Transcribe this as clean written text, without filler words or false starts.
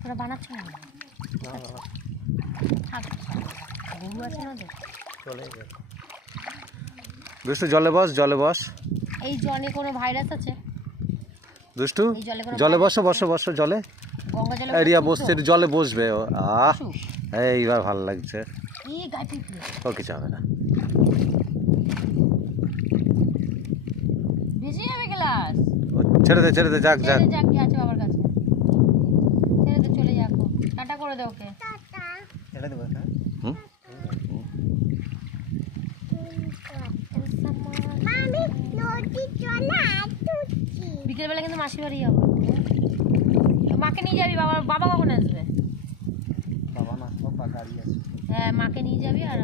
তোরা বানাচ্ছ না গরু আছে না দুষ্টু জলে বস, জলে বস। এই জলে কোনো ভাইরাস আছে? দুষ্টু জলে বসো, বসো বসো জলে। গঙ্গা জলে রিয়া বসছে, জলে বসবে। এইবার ভালো লাগছে। ও কিছু হবে না। ভিজে যাবে গ্লাস। ছেড়ে দে, ছেড়ে দে, যাক যাক। যাক কি আছে বাবার কাছে, ছেড়ে দে, চলে যাক। টাটা করে দে ওকে। ছেড়ে দেবো। বিকেলবেলা কিন্তু মাসি বাড়ি যাবো। মাকে নিয়ে যাবি? বাবা কখন আসবে? বাবা না, বাবা গাড়ি আছে। হ্যাঁ, মাকে নিয়ে যাবি আর